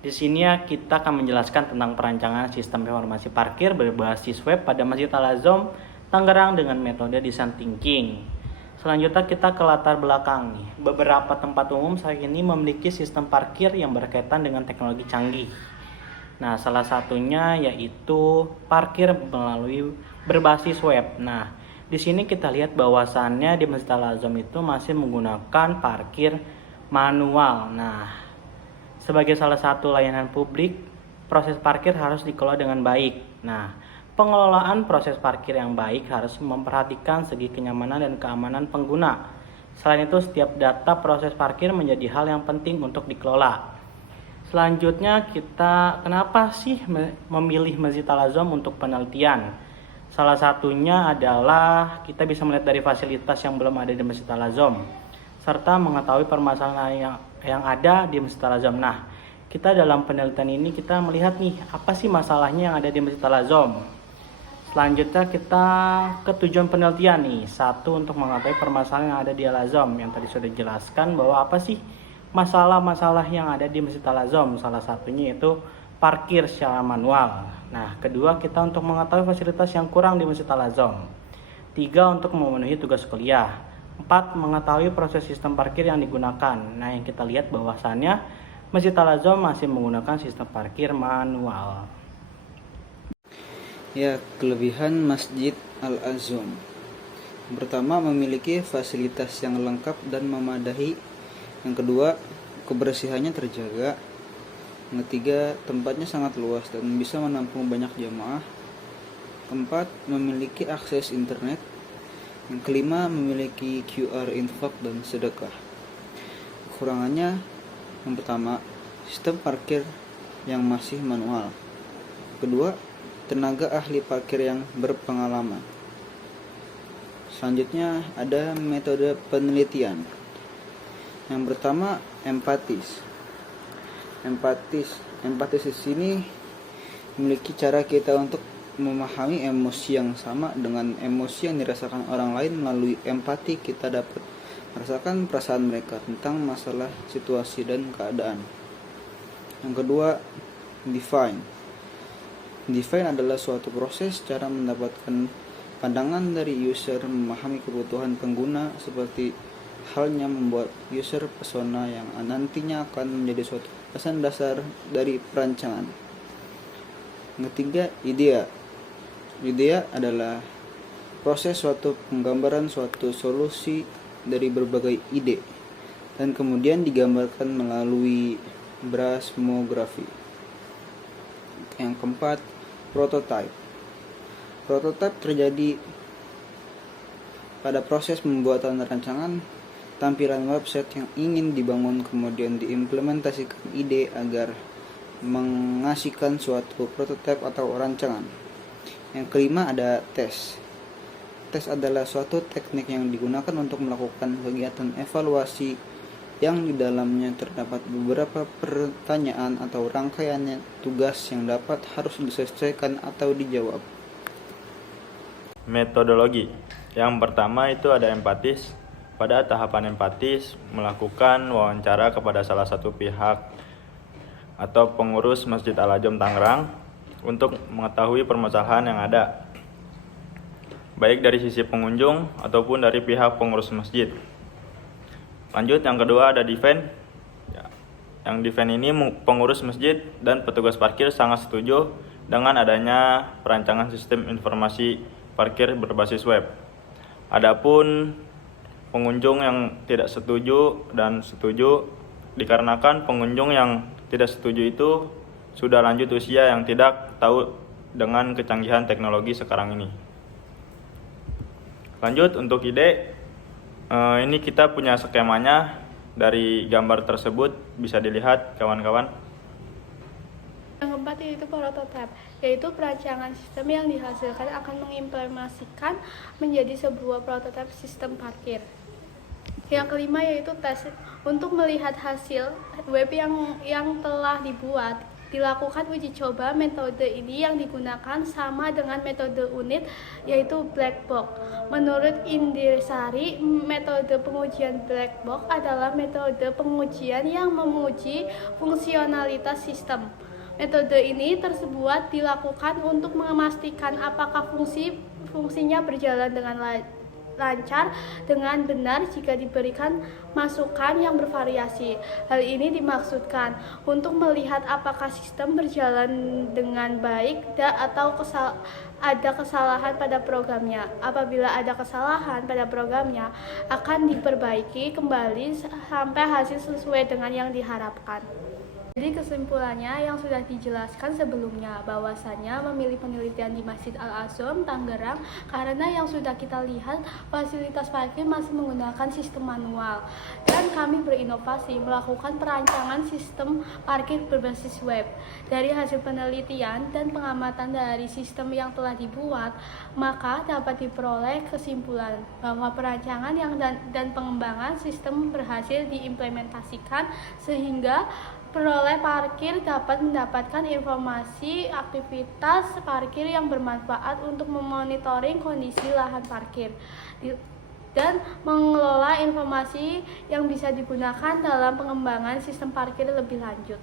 Di sini kita akan menjelaskan tentang perancangan sistem informasi parkir berbasis web pada Masjid Al-Azham, Tangerang dengan metode design thinking. Selanjutnya kita ke latar belakang nih. Beberapa tempat umum saat ini memiliki sistem parkir yang berkaitan dengan teknologi canggih. Nah, salah satunya yaitu parkir melalui berbasis web. Nah, di sini kita lihat bahwasannya di Masjid Al-Azham itu masih menggunakan parkir manual. Nah, sebagai salah satu layanan publik, proses parkir harus dikelola dengan baik. Nah, pengelolaan proses parkir yang baik harus memperhatikan segi kenyamanan dan keamanan pengguna. Selain itu, setiap data proses parkir menjadi hal yang penting untuk dikelola. Selanjutnya kenapa sih memilih Masjid Al-Azham untuk penelitian? Salah satunya adalah kita bisa melihat dari fasilitas yang belum ada di Masjid Al-Azham, serta mengetahui permasalahan yang ada di Masjid Al-Azham. Nah, kita dalam penelitian ini kita melihat nih, apa sih masalahnya yang ada di Masjid Al-Azham. Selanjutnya kita ke tujuan penelitian nih. Satu, untuk mengetahui permasalahan yang ada di Al-Azham. Yang tadi sudah dijelaskan bahwa apa sih masalah-masalah yang ada di Masjid Al-Azham. Salah satunya yaitu parkir secara manual. Nah, kedua, kita untuk mengetahui fasilitas yang kurang di Masjid Al-Azham. Tiga, untuk memenuhi tugas kuliah. Empat, mengetahui proses sistem parkir yang digunakan. Nah, yang kita lihat bahwasannya Masjid Al-Azham masih menggunakan sistem parkir manual. Ya, kelebihan Masjid Al-Azham. Pertama, memiliki fasilitas yang lengkap dan memadai. Yang kedua, kebersihannya terjaga. Yang ketiga, tempatnya sangat luas dan bisa menampung banyak jamaah. Keempat, memiliki akses internet. Yang kelima, memiliki QR infak dan sedekah. Kekurangannya, yang pertama, sistem parkir yang masih manual. Kedua, tenaga ahli parkir yang berpengalaman. Selanjutnya ada metode penelitian. Yang pertama, empatis di sini memiliki cara kita untuk memahami emosi yang sama dengan emosi yang dirasakan orang lain. Melalui empati kita dapat merasakan perasaan mereka tentang masalah, situasi, dan keadaan. Yang kedua, define adalah suatu proses cara mendapatkan pandangan dari user, memahami kebutuhan pengguna, seperti halnya membuat user persona yang nantinya akan menjadi suatu pesan dasar dari perancangan. Yang ketiga, idea adalah proses suatu penggambaran suatu solusi dari berbagai ide dan kemudian digambarkan melalui brasmografi. Yang keempat, prototype terjadi pada proses pembuatan rancangan tampilan website yang ingin dibangun, kemudian diimplementasikan ide agar menghasilkan suatu prototipe atau rancangan. Yang kelima, ada tes adalah suatu teknik yang digunakan untuk melakukan kegiatan evaluasi yang di dalamnya terdapat beberapa pertanyaan atau rangkaian tugas yang harus diselesaikan atau dijawab. Metodologi. Yang pertama itu ada empatis. Pada tahapan empatis, melakukan wawancara kepada salah satu pihak atau pengurus Masjid Al-Azham Tangerang untuk mengetahui permasalahan yang ada, baik dari sisi pengunjung ataupun dari pihak pengurus masjid. Lanjut, yang kedua ada defend. Yang defend ini pengurus masjid dan petugas parkir sangat setuju dengan adanya perancangan sistem informasi parkir berbasis web. Adapun pengunjung yang tidak setuju dan setuju, dikarenakan pengunjung yang tidak setuju itu sudah lanjut usia yang tidak tahu dengan kecanggihan teknologi sekarang ini. Lanjut, untuk ide, ini kita punya skemanya. Dari gambar tersebut bisa dilihat kawan-kawan. Yang keempat yaitu prototype, yaitu perancangan sistem yang dihasilkan akan mengimplementasikan menjadi sebuah prototipe sistem parkir. Yang kelima yaitu tes, untuk melihat hasil web yang telah dibuat. dilakukan uji coba. Metode ini yang digunakan sama dengan metode unit, yaitu black box. Menurut Indrisari, metode pengujian black box adalah metode pengujian yang menguji fungsionalitas sistem. Metode ini tersebut dilakukan untuk memastikan apakah fungsinya berjalan dengan lancar dengan benar jika diberikan masukan yang bervariasi. Hal ini dimaksudkan untuk melihat apakah sistem berjalan dengan baik atau ada kesalahan pada programnya. Apabila ada kesalahan pada programnya, akan diperbaiki kembali sampai hasil sesuai dengan yang diharapkan. Jadi kesimpulannya yang sudah dijelaskan sebelumnya, bahwasannya memilih penelitian di Masjid Al-Azom, Tangerang, karena yang sudah kita lihat fasilitas parkir masih menggunakan sistem manual. Dan kami berinovasi melakukan perancangan sistem parkir berbasis web. Dari hasil penelitian dan pengamatan dari sistem yang telah dibuat, maka dapat diperoleh kesimpulan bahwa perancangan dan pengembangan sistem berhasil diimplementasikan sehingga peroleh parkir dapat mendapatkan informasi aktivitas parkir yang bermanfaat untuk memonitoring kondisi lahan parkir dan mengelola informasi yang bisa digunakan dalam pengembangan sistem parkir lebih lanjut.